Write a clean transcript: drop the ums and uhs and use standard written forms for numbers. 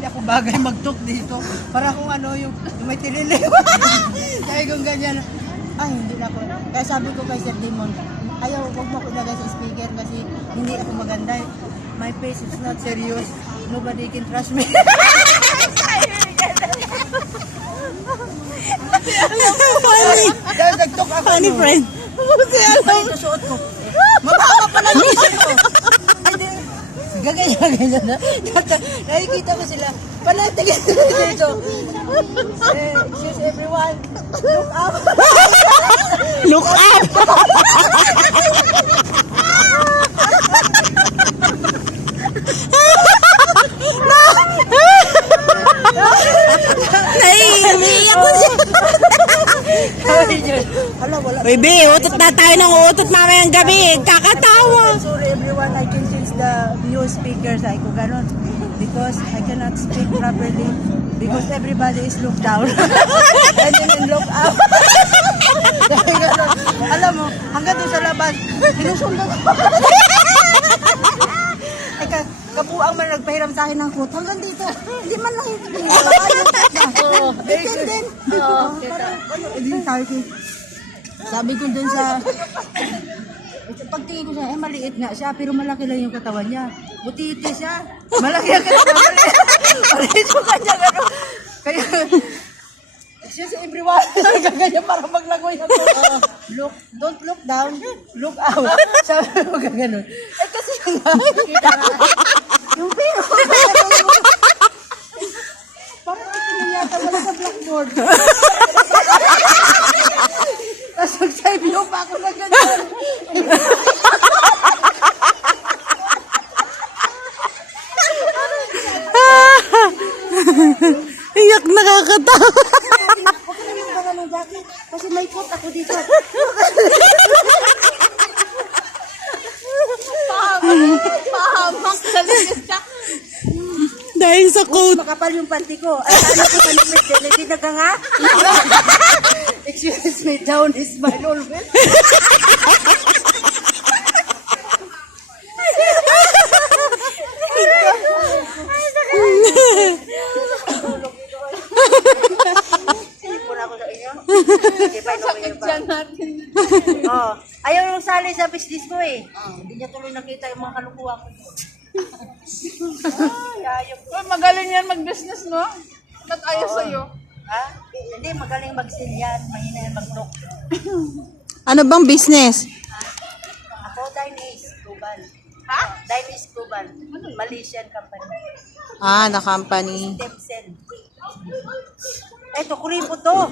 hindi ako bagay mag-talk dito. Para kung ano, yung may tililiw. Sabi kong ganyan, ay, hindi na ako. Kaya sabi ko kay Sir Dimon, ayaw, huwag mo ako ilagay sa speaker kasi hindi ako maganda. My face is not serious. Nobody can trust me. Funny. Dahil nag-talk ako. Funny friend. Kasi alam. Ito suot ko. Mababa pa lang yung suot ko. Gaganyan na. Nakikita ko sila. Panatigil dito. Excuse everyone. Look up. Look up. Naiiyak ko siya. Hala, wala. Baby, utot na tayo ng utot mamayang gabi. Kakatawa. Sorry everyone, I can change the new speakers. Ay ko ganon. Because I cannot speak properly. Because everybody is look down. And then look up. Dahil ganon. Alam mo, hanggang doon sa labas, sinusundan ko. Ay, kabuang man nagpahiram sa akin ng coat. Hanggang dito. Hindi man lang yung din. Sabi ko dun sa pagtingin ko siya, maliit nga siya, pero malaki lang yung katawan niya. Butiti siya. Malaki ang katawan. Maliit yung kanya gano'n. Kaya, excuse everyone. Ganyan para maglagoy ako. Look, don't look down. Look out. Sabi ko gano'n. Eh kasi yung pero. Parang itiniyata wala sa blackboard. Tapos mag-side view pa ako na ganyan. Iyak, nakakatawa. Huwag ka naman ba ng jacket? Kasi may coat ako dito. Pahamak sa linis ka. Dahil sa coat. Makapal yung panty ko. Ay, ano ko panimit din. Hindi na ka nga. Excuse me, down is my always. Sipon ako sa inyo. Sige, bye, Diyan natin. Oh, ayaw yung sali sa business ko eh. Hindi niya tuloy nakita yung mga kalukuha ko. Ay, ayaw ko. Uy, magaling yan mag-business, no? Ba't ayaw sa'yo? Ha? Hindi, magaling mag-silyan. Mahina yan mag-look. Ano bang business? Ako, Dines Global. Ha? Dines Global. Malaysian company. Ah, na company. Stem cell. Eto, kuripo to.